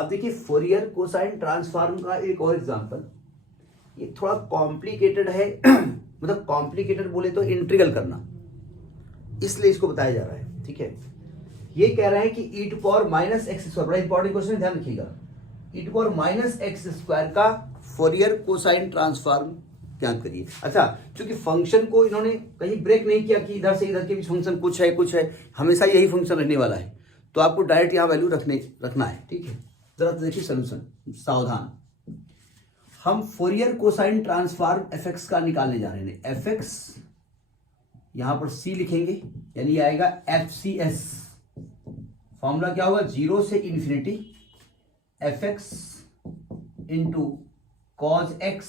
अब देखिए Fourier cosine transform का एक और एग्जांपल, ये थोड़ा कॉम्प्लिकेटेड है मतलब कॉम्प्लिकेटेड बोले तो इंटीग्रल करना, इसलिए इसको बताया जा रहा है। ठीक है, ये कह रहा है कि e to power minus x square, बड़ा इंपॉर्टेंट क्वेश्चन है, ध्यान रखिएगा। E to power minus x square का फोरियर कोसाइन ट्रांसफॉर्म ज्ञात करिए। अच्छा, क्योंकि फंक्शन को इन्होंने कहीं ब्रेक नहीं किया कि इधर से इधर के बीच फंक्शन कुछ है, हमेशा यही फंक्शन रहने वाला है, तो आपको डायरेक्ट यहाँ वैल्यू रखना है। ठीक है, जरा देखिए सोल्यूशन, सावधान। हम Fourier cosine transform F x का निकालने जा रहे हैं। एफ एक्स यहां पर सी लिखेंगे, यानी ये आएगा एफ सी एस। फॉर्मूला क्या होगा, 0 से infinity F X into cos X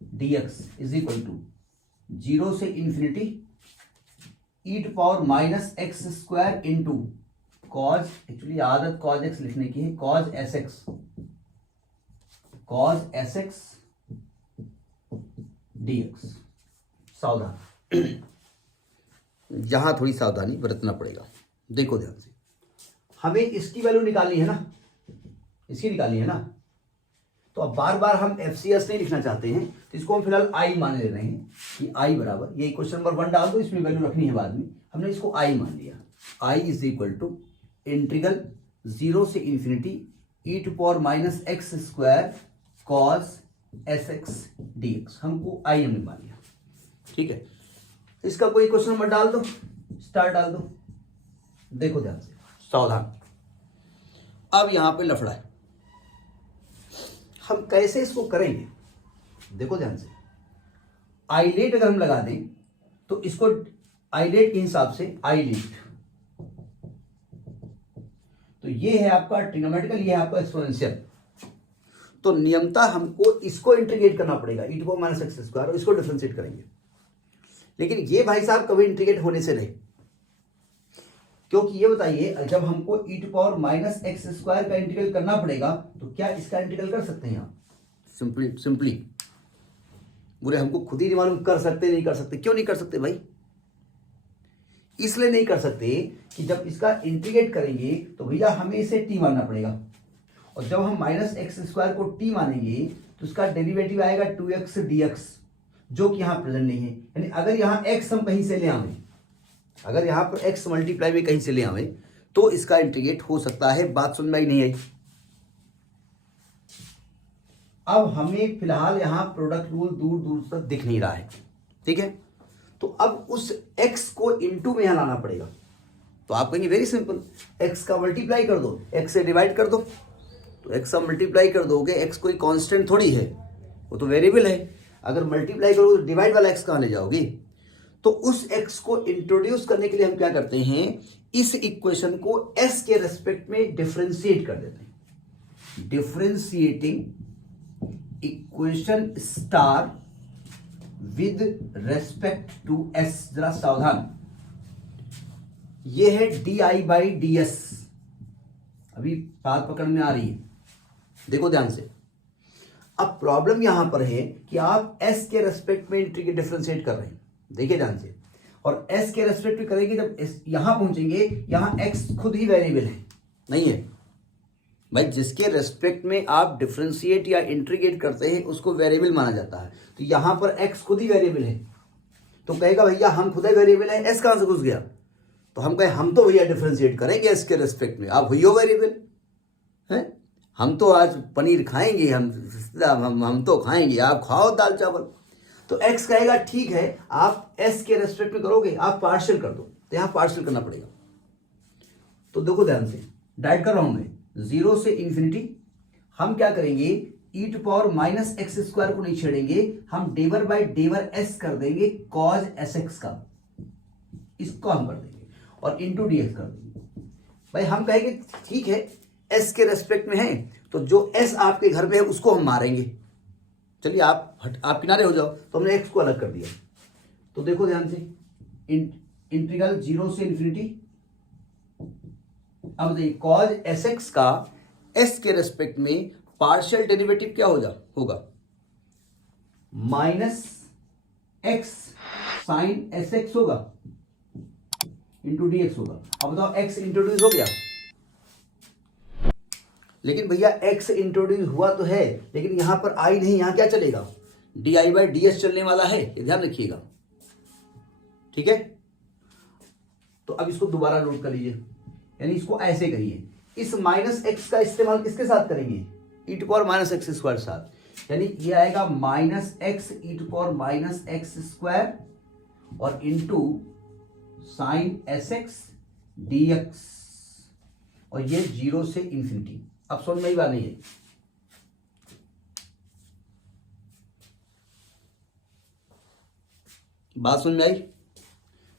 D X is equal to 0 से infinity E to power minus x square into cos, actually आदत कॉज एक्स लिखने की है, cos S X, cos S x D X. सावधान, यहां थोड़ी सावधानी बरतना पड़ेगा। देखो ध्यान से, हमें इसकी वैल्यू निकालनी है ना, इसकी निकालनी है ना, तो अब बार बार हम एफ सी एस नहीं लिखना चाहते हैं, तो इसको हम फिलहाल आई मान ले रहे हैं कि आई बराबर, ये क्वेश्चन नंबर 1 डाल दो, इसमें वैल्यू रखनी है बाद में, हमने इसको आई मान लिया। I is equal to integral 0 से infinity E to power minus x square cos S x D X, हमको आई हमने मान लिया। ठीक है, इसका कोई क्वेश्चन नंबर डाल दो, स्टार डाल दो। देखो ध्यान से, सावधान। अब यहां पे लफड़ा है, हम कैसे इसको करेंगे, देखो ध्यान से। आईलेट अगर हम लगा दें तो इसको आईलेट के हिसाब से आईलेट, तो ये है आपका ट्रिग्नोमेट्रिकल, ये है आपका एक्सपोनेंशियल, तो नियमता हमको इसको इंटीग्रेट करना पड़ेगा e to power minus x square, और इसको डिफरेंशिएट करेंगे। लेकिन ये भाई साहब कभी इंटीग्रेट होने से नहीं, क्योंकि ये बताइए, जब हमको e to power minus x square का इंटीग्रल करना पड़ेगा, तो क्या इसका इंटीग्रल कर सकते हैं आप? सिंपली बुरे, हमको खुद ही नहीं मालूम कर सकते नहीं कर सकते। क्यों नहीं कर सकते भाई? इसलिए नहीं कर सकते कि जब इसका इंटीग्रेट करेंगे तो भैया हमें इसे टी मानना पड़ेगा, और जब हम माइनस एक्स स्क्वायर को टी मानेंगे तो इसका डेरिवेटिव आएगा 2x dx, जो कि यहां प्रेजेंट नहीं है। यानी अगर यहां x हम कहीं से ले आवे, अगर यहां पर x मल्टीप्लाई में कहीं से ले आवे, तो इसका इंटीग्रेट हो सकता है। बात समझ में आई नहीं आई? अब हमें फिलहाल यहां प्रोडक्ट रूल दूर दूर तक दिख नहीं रहा है। ठीक है, तो अब उस x को इनटू में यहां लाना पड़ेगा। तो आप कहेंगे वेरी सिंपल, x का मल्टीप्लाई कर दो, x से डिवाइड कर दो, तो x का मल्टीप्लाई कर दोगे, x कोई कांस्टेंट थोड़ी है, वो तो वेरिएबल है। अगर मल्टीप्लाई करोगे तो डिवाइड वाला x कहां ले जाओगे? तो उस x को इंट्रोड्यूस करने के लिए हम क्या करते हैं, इस इक्वेशन को s के रेस्पेक्ट में डिफरेंशिएट कर देते हैं। Differentiating equation star with respect to s। जरा सावधान, ये है di/ds, अभी बात पकड़ में आ रही है, देखो ध्यान से। अब प्रॉब्लम यहां पर है कि आप s के रेस्पेक्ट में इंटीग्रेट डिफरेंशिएट कर रहे हैं, देखिए ध्यान से, और s के रेस्पेक्ट में करेंगे, जब यहां पहुंचेंगे, यहां x खुद ही वेरिएबल है, नहीं है भाई। जिसके रेस्पेक्ट में आप डिफरेंशिएट या इंटीग्रेट करते हैं उसको वेरिएबल माना जाता है। तो यहां पर x खुद ही वेरिएबल है, तो कहेगा भैया हम खुद ही वेरिएबल है, s कहां से घुस गया? तो हम कहे हम तो भैया डिफरेंशिएट करेंगे s के रेस्पेक्ट में, आप हुई वेरिएबल है। हम तो आज पनीर खाएंगे, हम तो खाएंगे, आप खाओ दाल चावल। तो x कहेगा ठीक है, आप s के रेस्पेक्ट में करोगे, आप पार्शियल कर दो, तो यहां पार्शियल करना पड़ेगा। तो देखो ध्यान से, डाइट कर रहा हूं मैं, 0 से इन्फिनिटी, हम क्या करेंगे, e to power minus x square को नहीं छेड़ेंगे, हम डेवर बाय डेवर s कर देंगे कॉज एस एक्स का, इसको हम कर देंगे, और इंटू डी एक्स कर देंगे। भाई हम कहेंगे ठीक है, s के रेस्पेक्ट में है, तो जो s आपके घर में है उसको हम मारेंगे। चलिए आप किनारे हो जाओ, तो हमने x को अलग कर दिया। तो देखो ध्यान से, इंटीग्रल 0 से इन्फिनिटी, अब देखिए कॉज एस एक्स का s के रेस्पेक्ट में पार्शियल डेरिवेटिव क्या होगा, minus x sine s x होगा इंटू डी एक्स होगा। अब बताओ x इंट्रोड्यूस हो गया, लेकिन भैया x इंट्रोड्यूस हुआ तो है, लेकिन यहां पर i नहीं, यहां क्या चलेगा, di/ds चलने वाला है, ये ध्यान रखिएगा। ठीक है, तो अब इसको दोबारा नोट कर लीजिए, यानी इसको ऐसे करिए, इस माइनस एक्स का इस्तेमाल किसके साथ करेंगे, e to power minus x square साथ, यानी ये आएगा minus x e to power minus x square और into sine s x D x, और ये 0 से इंफिनिटी। अब समझ में आई बात नहीं है, बात समझ में आई?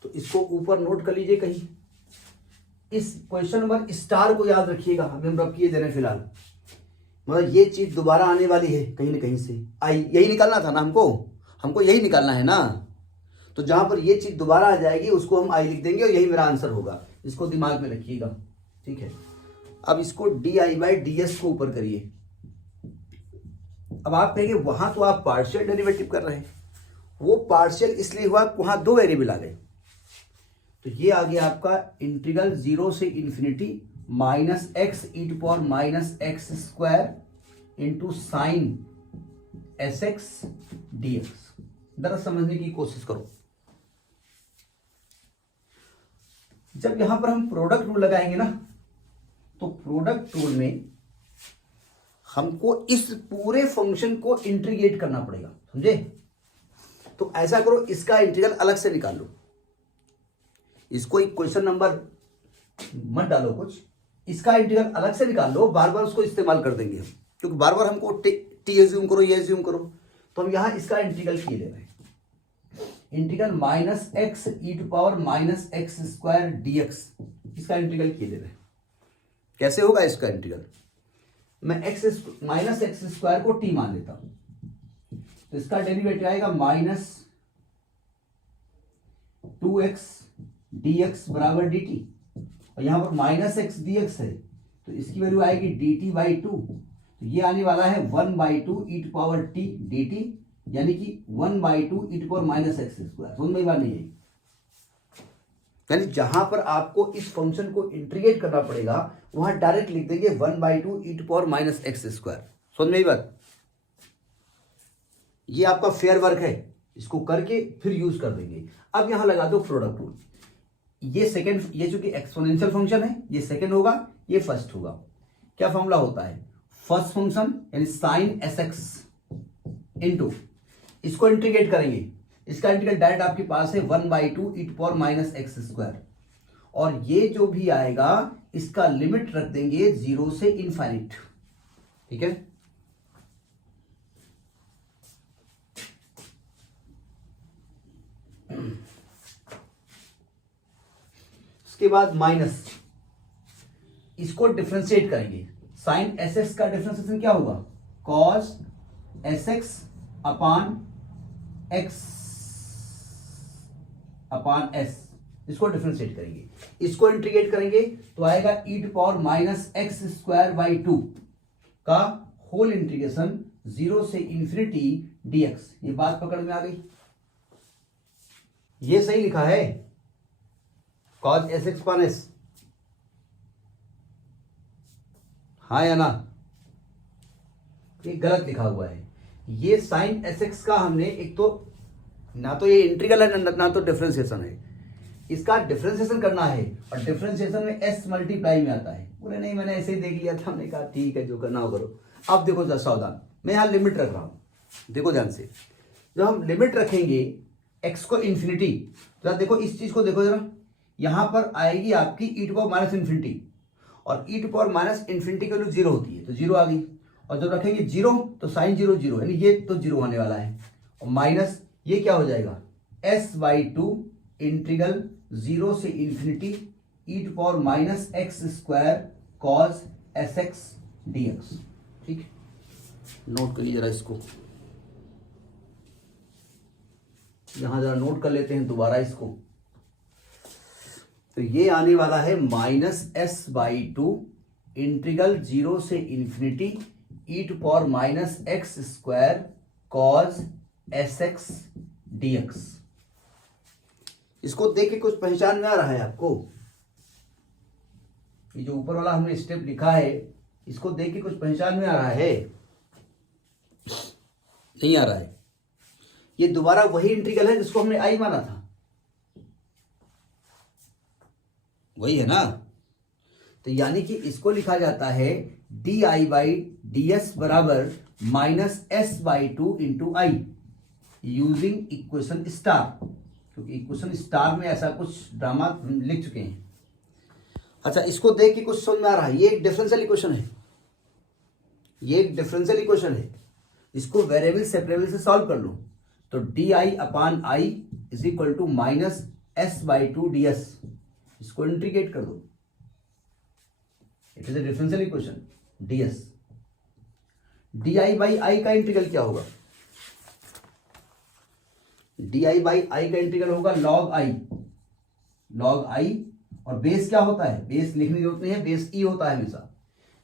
तो इसको ऊपर नोट कर लीजिए कहीं, इस क्वेश्चन नंबर स्टार को याद रखिएगा, अभी हम रख किए दे रहे हैं फिलहाल, मतलब ये चीज दोबारा आने वाली है कहीं ना कहीं से, आई यही निकालना था ना हमको यही निकालना है ना, तो जहां पर ये चीज दोबारा आ जाएगी उसको हम आई लिख देंगे और यही मेरा आंसर होगा, इसको दिमाग में रखिएगा। ठीक है, अब इसको di/ds को ऊपर करिए। अब आप कहेंगे वहां तो आप पार्शियल डेरिवेटिव कर रहे हैं, वो पार्शियल इसलिए हुआ वहां 2 वेरिएबल आ गए, तो ये आ गया आपका इंटीग्रल 0 से infinity minus x e to power minus x square into sine s x D x. जरा समझने की कोशिश करो, जब यहां पर हम प्रोडक्ट रूल लगाएंगे ना, तो प्रोडक्ट रूल में हमको इस पूरे फंक्शन को इंटीग्रेट करना पड़ेगा, समझे? तो ऐसा करो, इसका इंटीग्रल अलग से निकाल लो, इसको एक क्वेश्चन नंबर मत डालो कुछ, इसका इंटीग्रल अलग से निकाल लो, बार बार उसको इस्तेमाल कर देंगे हम, क्योंकि बार बार हमको टी एज्यूम करो, ये एज्यूम करो, तो हम यहां इसका इंटीग्रल किए ले रहे हैं, integral minus x e to power minus x square d x, इसका इंटीग्रल किए ले रहे हैं। कैसे होगा इसका इंटीग्रल, मैं एक्स माइनस एक्स स्क्वायर को टी मान लेता हूं, तो इसका डेरिवेटिव आएगा माइनस 2x dx बराबर dt, और यहां पर माइनस एक्स dx है, तो इसकी वैल्यू आएगी dt/2, तो ये आने वाला है 1/2 e to power t dt, यानी कि 1/2 e to power minus x square. समझ में बात नहीं है, यानी जहां पर आपको इस फंक्शन को इंटीग्रेट करना पड़ेगा वहां डायरेक्ट लिख देंगे 1/2 e to power minus x square. समझ में बात, ये आपका फेयर वर्क है, इसको करके फिर यूज कर देंगे। अब यहां लगा दो प्रोडक्ट रूल, ये सेकंड, ये चूंकि एक्सपोनेंशियल फंक्शन है, ये सेकंड होगा, ये फर्स्ट होगा। क्या फॉर्मूला होता है, फर्स्ट फंक्शन यानी साइन एस एक्स इंटू, इसको इंटीग्रेट करेंगे, इसका इंटीग्रल डायरेक्ट आपके पास है 1/2 e to power minus x square, और ये जो भी आएगा इसका लिमिट रख देंगे 0 से इनफाइनिट। ठीक है, उसके बाद माइनस, इसको डिफरेंशिएट करेंगे, साइन एस एक्स का डिफरेंशिएशन क्या होगा, cos S x upon x upon s, इसको डिफरेंशिएट करेंगे, इसको इंटीग्रेट करेंगे तो आएगा e to power minus x square by 2 का होल इंटीग्रेशन 0 से इंफिनिटी डीएक्स। ये बात पकड़ में आ गई, ये सही लिखा है कॉस एस एक्स पान एस, हाँ या ना, ये गलत लिखा हुआ है, ये साइन एस एक्स का हमने एक तो ना तो ये इंटीग्रल है ना तो डिफरेंशिएशन है, इसका डिफरेंशिएशन करना है, और डिफरेंशिएशन में एस मल्टीप्लाई में आता है। बोले नहीं मैंने ऐसे ही देख लिया था, हमने कहा ठीक है जो करना हो करो। अब देखो जरा सावधान, मैं यहाँ लिमिट रख रहा हूं, देखो ध्यान से, जब हम लिमिट रखेंगे एक्स को इन्फिनिटी, जरा देखो इस चीज को देखो जरा, यहां पर आएगी आपकी ई टू पावर माइनस इन्फिनिटी, और ई टू पावर माइनस इन्फिनिटी की वैल्यू 0 होती है, तो 0 आ गई, और जब रखेंगे 0 तो साइन 0 0, यानी ये तो 0 होने वाला है, और माइनस ये क्या हो जाएगा s/2 इंटीग्रल 0 से infinity e to power minus x square cos S x d x. ठीक, नोट कर लीजिए जरा इसको, यहां जरा नोट कर लेते हैं दोबारा इसको, तो ये आने वाला है -s/2 इंटीग्रल 0 से infinity e to power minus x square cos S x d x. इसको देख के कुछ पहचान में आ रहा है आपको, ये जो ऊपर वाला हमने स्टेप लिखा है इसको देख के कुछ पहचान में आ रहा है? नहीं आ रहा है। ये दोबारा वही इंटीग्रल है जिसको हमने आई माना था, वही है ना। तो यानी कि इसको लिखा जाता है d I by d s बराबर minus s by two into I using equation star, क्योंकि इक्वेशन स्टार में ऐसा कुछ ड्रामा हम लिख चुके हैं। अच्छा, इसको देख के कुछ समझ में आ रहा है? ये एक डिफरेंशियल इक्वेशन है, ये एक डिफरेंशियल इक्वेशन है। इसको वेरिएबल सेपरेबल से सॉल्व कर लो तो d I upon I is equal to minus s by two d s, इसको इंटीग्रेट कर दो। It is a differential equation d s. D I by I का इंटीग्रल क्या होगा? डी आई बाई आई का इंटीग्रल होगा log I, log I. और base क्या होता है? बेस लिखने की जरूरत नहीं है, बेस ई होता है हमेशा।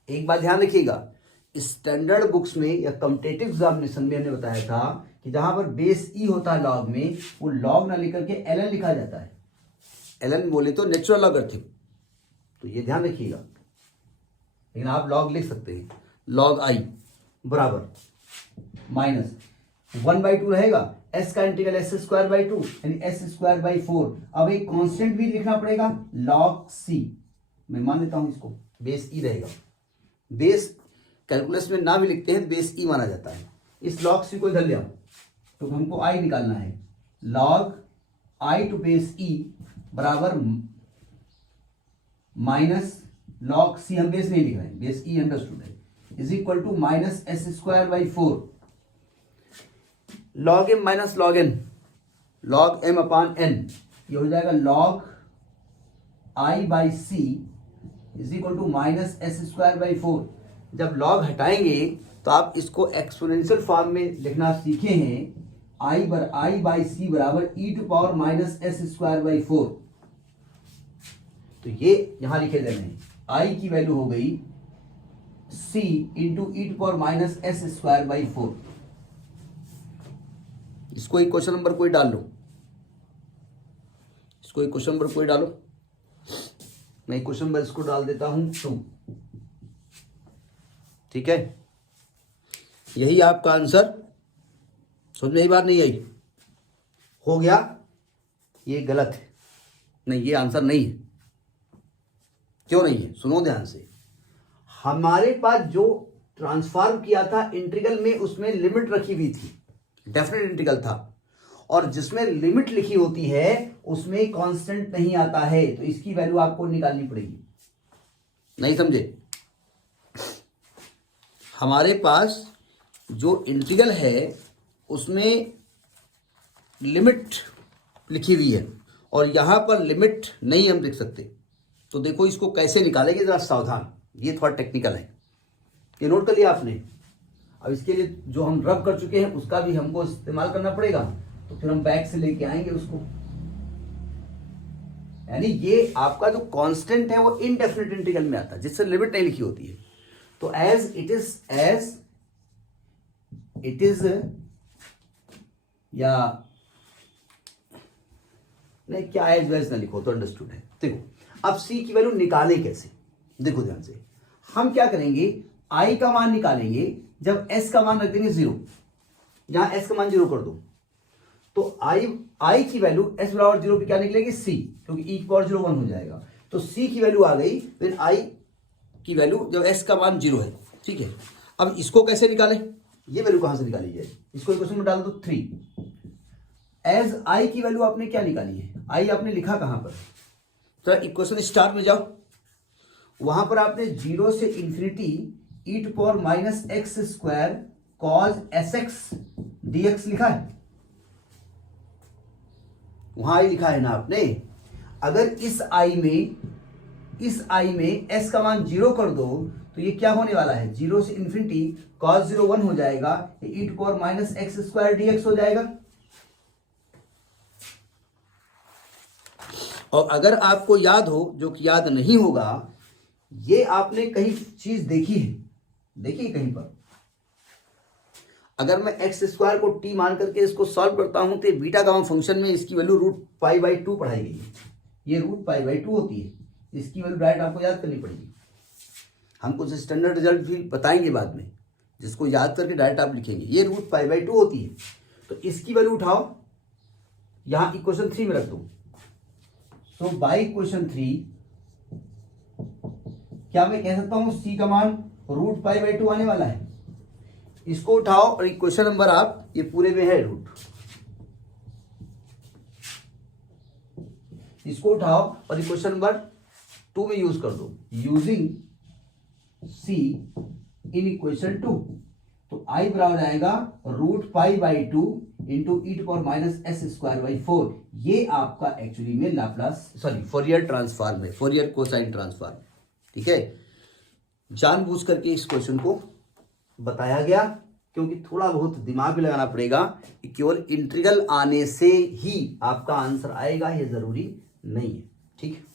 एक बात ध्यान रखिएगा, स्टैंडर्ड बुक्स में या कॉम्पिटिटिव एग्जामिनेशन में हमने बताया था कि जहां पर बेस ई होता है लॉग में, वो लॉग ना लिख करके एल एन लिखा जाता है। एल एन बोले तो नेचुरल लॉगरिथम, तो ये ध्यान रखिएगा। लेकिन आप लॉग लिख सकते हैं, लॉग आई बराबर माइनस 1/2 रहेगा, एस का integral S square by two यानी एस स्क्वायर बाई 4। अब एक कांस्टेंट भी लिखना पड़ेगा लॉग सी, मैं मान लेता हूं इसको, बेस ई रहेगा। बेस कैलकुलस में ना भी लिखते हैं, बेस ई माना जाता है। इस लॉग सी को इधर ले आओ, तो हमको आई निकालना है। लॉग आई टू बेस ई बराबर माइनस लॉग सी, हम बेस नहीं लिख रहे हैं, बेस ई अंडरस्टूड है, is equal to minus s square by 4। Log m minus log n, log m upon n, ये हो जाएगा log I by c is equal to minus s square by 4। जब log हटाएंगे तो आप इसको exponential form में लिखना सीखे हैं, आई बाई सी बराबर e to power minus s square by 4। तो ये यहां लिखे देने हैं, आई की वैल्यू हो गई c into e to power minus s square by 4। इसको एक क्वेश्चन नंबर कोई डाल लो, इसको एक क्वेश्चन नंबर कोई डालो। मैं एक क्वेश्चन नंबर इसको डाल देता हूं 2, ठीक है। यही आपका आंसर। समझ में यही बात नहीं आई? हो गया? ये गलत है, नहीं ये आंसर नहीं है। क्यों नहीं है? सुनो ध्यान से। हमारे पास जो ट्रांसफॉर्म किया था इंटीग्रल में, उसमें लिमिट रखी हुई थी, डेफिनेट इंटीग्रल था, और जिसमें लिमिट लिखी होती है उसमें कांस्टेंट नहीं आता है, तो इसकी वैल्यू आपको निकालनी पड़ेगी। नहीं समझे? हमारे पास जो इंटीग्रल है उसमें लिमिट लिखी हुई है, और यहां पर लिमिट नहीं हम लिख सकते। तो देखो इसको कैसे निकालेंगे, जरा सावधान, ये थोड़ा टेक्निकल है। ये नोट कर लिया आपने? अब इसके लिए जो हम रब कर चुके हैं उसका भी हमको इस्तेमाल करना पड़ेगा, तो फिर हम बैक से लेके आएंगे उसको। यानी ये आपका जो कांस्टेंट है वो इनडेफिनिट इंटीग्रल में आता है, जिससे लिमिट नहीं लिखी होती है। तो एज इट इज या नहीं, क्या एज वेज ना लिखो तो अंडरस्टूड है। देखो अब सी की वैल्यू निकालें कैसे, देखो ध्यान से। हम क्या करेंगे, आई का मान निकालेंगे जब एस का मान रख देंगे 0, जहां एस का मान 0 कर दो, तो आई की वैल्यू एस बराबर 0 पे क्या निकलेगी? सी, क्योंकि ई की पावर 0 1 हो जाएगा, तो सी की वैल्यू आ गई फिर आई की वैल्यू जब एस का मान 0 है, ठीक है। अब इसको कैसे निकालें, ये वैल्यू कहां से निकाली जाए? इसको इक्वेशन में डाल दो 3। एज आई की वैल्यू आपने क्या निकाली है? आई आपने लिखा कहां पर? तो इक्वेशन स्टार में जाओ, वहां पर आपने 0 से infinity e to power minus x square cos S x D x लिखा है, वहां आई लिखा है ना आपने। अगर इस आई में एस का मान 0 कर दो तो ये क्या होने वाला है? 0 से इंफिनिटी कॉस 0 1 हो जाएगा, e to power minus x square d x हो जाएगा। और अगर आपको याद हो, जो कि याद नहीं होगा, ये आपने कहीं चीज देखी है, देखिए कहीं पर, अगर मैं एक्स स्क्वायर को टी मान करके इसको सॉल्व करता हूं तो बीटा गामा फंक्शन में इसकी वैल्यू √π/2 पढ़ाई गई है। ये √π/2 होती है, इसकी वैल्यू डायरेक्ट आपको याद करनी पड़ेगी। हम कुछ स्टैंडर्ड रिजल्ट भी बताएंगे बाद में, जिसको याद करके डायरेक्ट आप लिखेंगे। ये रूट पाई बाई 2 होती है, तो इसकी वैल्यू उठाओ, यहां इक्वेशन 3 में रख दो। तो बाई इक्वेशन 3 क्या मैं कह सकता हूं सी का मान रूट पाई बाई 2 आने वाला है। इसको उठाओ और इक्वेशन नंबर आप, ये पूरे में है रूट, इसको उठाओ और इक्वेशन नंबर 2 में यूज कर दो, यूजिंग सी इन इक्वेशन 2। तो आई बराबर आएगा root pi by 2 into e to power minus s square by 4। ये आपका एक्चुअली में लाप्लास फोरियर ट्रांसफॉर्म है, फोरियर कोसाइन ट्रांसफॉर्म। ठीक है, जानबूझ करके इस क्वेश्चन को बताया गया, क्योंकि थोड़ा बहुत दिमाग भी लगाना पड़ेगा कि केवल इंटीग्रल आने से ही आपका आंसर आएगा, ये जरूरी नहीं है। ठीक है।